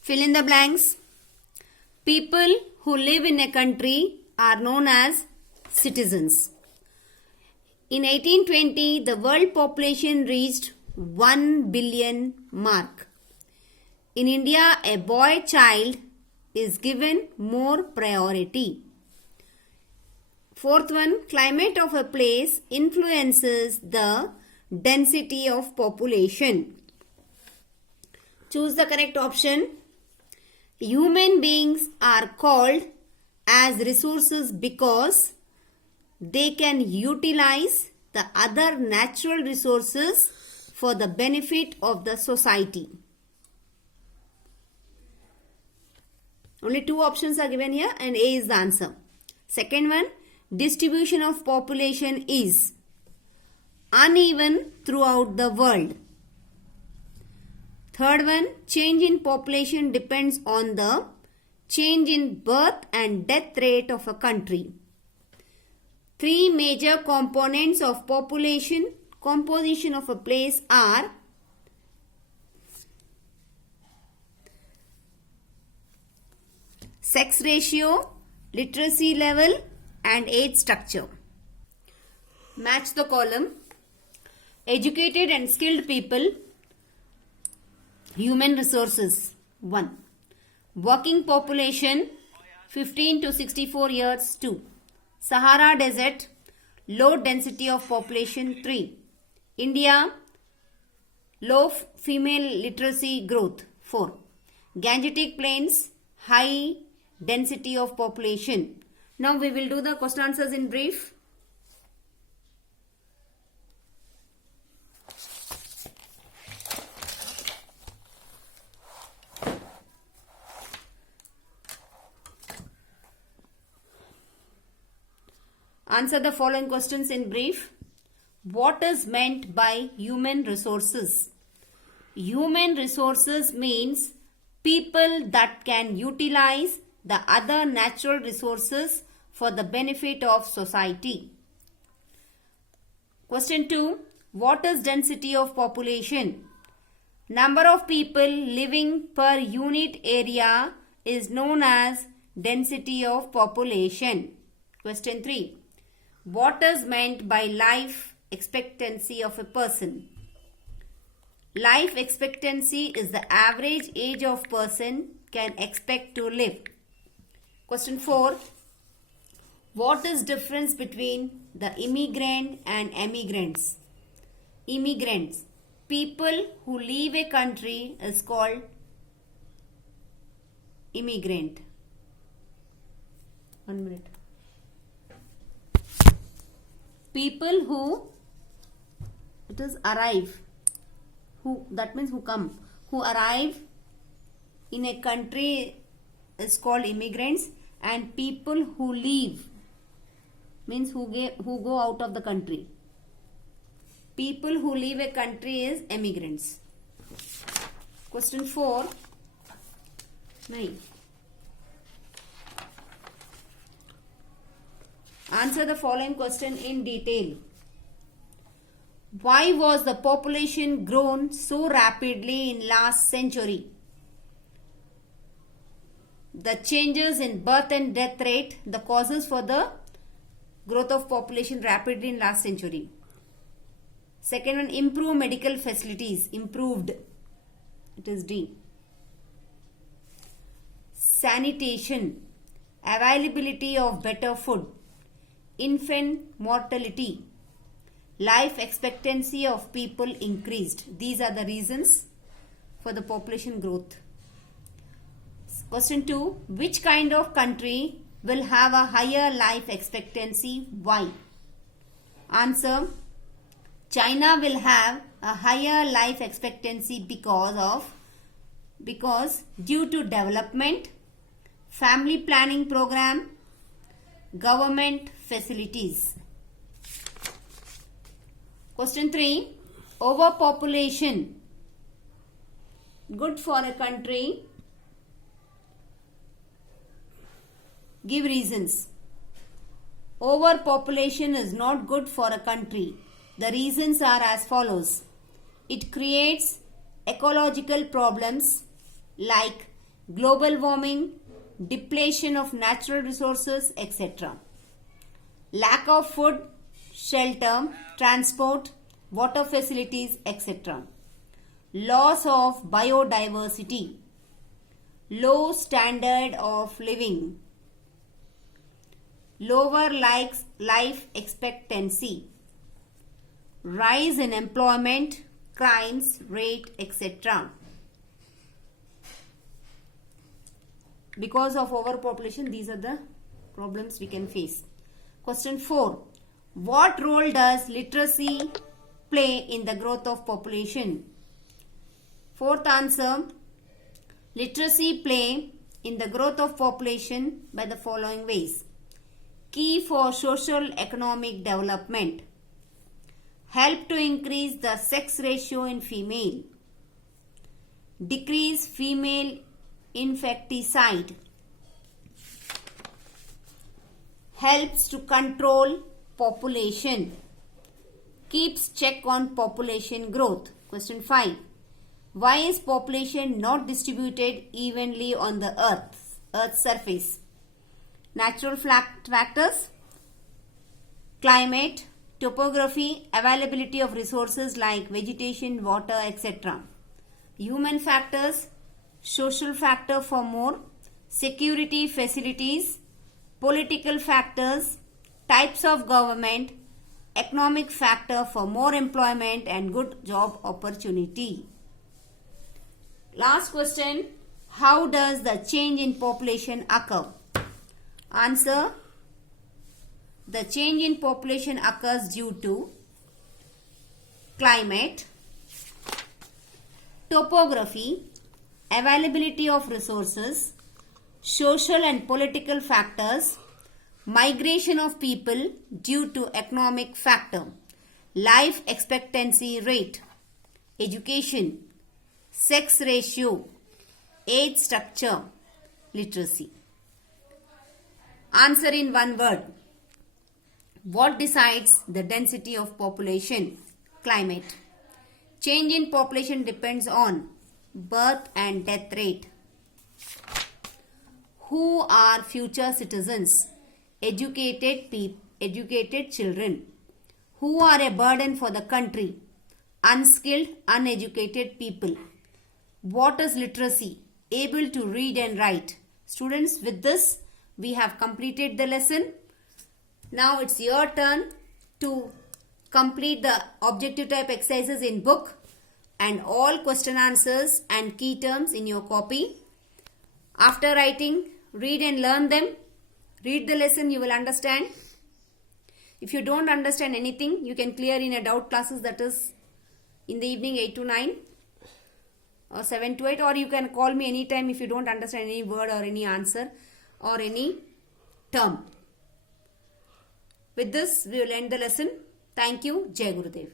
Fill in the blanks. People who live in a country are known as citizens. In 1820, the world population reached 1 billion mark. In India, a boy child is given more priority. Fourth one, climate of a place influences the density of population. Choose the correct option. Human beings are called as resources because they can utilize the other natural resources for the benefit of the society. Only two options are given here and A is the answer. Second one, distribution of population is uneven throughout the world. Third one, change in population depends on the change in birth and death rate of a country. Three major components of population composition of a place are sex ratio, literacy level and age structure. Match the column. Educated and skilled people. Human resources 1. Working population 15 to 64 years 2. Sahara Desert, low density of population 3. India, low female literacy growth 4. Gangetic Plains, high density of population. Now we will do the question answers in brief. Answer the following questions in brief. What is meant by human resources? Human resources means people that can utilize the other natural resources for the benefit of society. Question 2. What is density of population? Number of people living per unit area is known as density of population. Question 3. What is meant by life expectancy of a person? Life expectancy is the average age of person can expect to live. Question 4. What is difference between the immigrant and emigrants? Immigrants, people who leave a country, is called immigrant. 1 minute. People who arrive, that means who come, who arrive in a country is called immigrants, and people who leave means who go out of the country. People who leave a country is emigrants. Question 4. Answer the following question in detail. Why was the population grown so rapidly in last century? The changes in birth and death rate, the causes for the growth of population rapidly in last century. Second one, improve medical facilities, improved. It is D. Sanitation, availability of better food, infant mortality, life expectancy of people increased. These are the reasons for the population growth. Question 2. Which kind of country will have a higher life expectancy? Why? Answer. China will have a higher life expectancy because due to development, family planning program, government facilities. Question 3. Overpopulation, good for a country? Give reasons. Overpopulation is not good for a country. The reasons are as follows. It creates ecological problems like global warming, depletion of natural resources, etc. Lack of food, shelter, transport, water facilities, etc. Loss of biodiversity, low standard of living, lower life expectancy, rise in employment, crimes rate, etc. Because of overpopulation, these are the problems we can face. Question 4. What role does literacy play in the growth of population? Fourth answer. Literacy play in the growth of population by the following ways. Key for social economic development. Help to increase the sex ratio in female. Decrease female infanticide. Helps to control population. Keeps check on population growth. Question 5. Why is population not distributed evenly on the Earth's surface? Natural factors, climate, topography, availability of resources like vegetation, water, etc. Human factors, social factor for more, security facilities, political factors, types of government, economic factor for more employment and good job opportunity. Last question. How does the change in population occur? Answer. The change in population occurs due to climate, topography, availability of resources, social and political factors, migration of people due to economic factor, life expectancy rate, education, sex ratio, age structure, literacy. Answer in one word. What decides the density of population? Climate. Change in population depends on birth and death rate. Who are future citizens? Educated children. Who are a burden for the country? Unskilled, uneducated people. What is literacy? Able to read and write. Students, with this, we have completed the lesson. Now it's your turn to complete the objective type exercises in book and all question answers and key terms in your copy. After writing, read and learn them. Read the lesson, you will understand. If you don't understand anything, you can clear in a doubt classes, that is in the evening 8 to 9 or 7 to 8, or you can call me anytime if you don't understand any word or any answer or any term. With this, we will end the lesson. Thank you. Jai Gurudev.